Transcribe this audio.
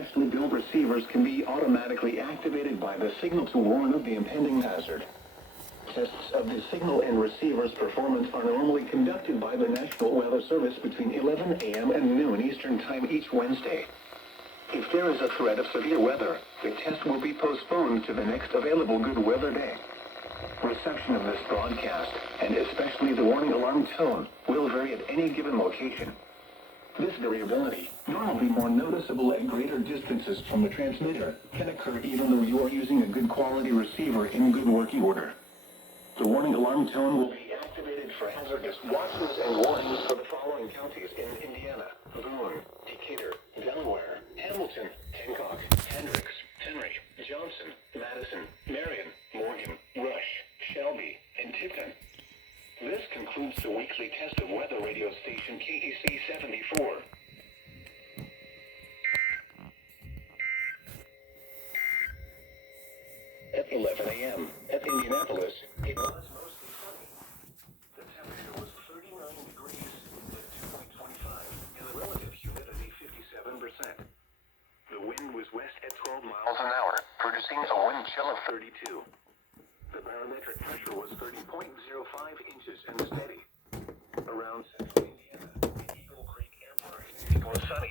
specially built receivers can be automatically activated by the signal to warn of the impending hazard. Tests of the signal and receiver's performance are normally conducted by the National Weather Service between 11 a.m. and noon Eastern Time each Wednesday. If there is a threat of severe weather, the test will be postponed to the next available good weather day. Reception of this broadcast, and especially the warning alarm tone, will vary at any given location. This variability, normally more noticeable at greater distances from the transmitter, can occur even though you are using a good quality receiver in good working order. The warning alarm tone will be activated for hazardous watches and warnings for the following counties in Indiana: Boone, Decatur, Delaware, Hamilton, Hancock, Hendricks, Henry, Johnson, Madison, Marion, Morgan, Rush, Shelby, and Tipton. This concludes the weekly test of weather radio station KEC 74. At 11 a.m. at Indianapolis, it was mostly sunny. The temperature was 39 degrees with dew point 25 and the relative humidity 57%. The wind was west at 12 miles an hour, producing a wind chill of 32. The barometric pressure was 30.05 inches and steady. Around central Indiana, in Eagle Creek Airport, it was sunny.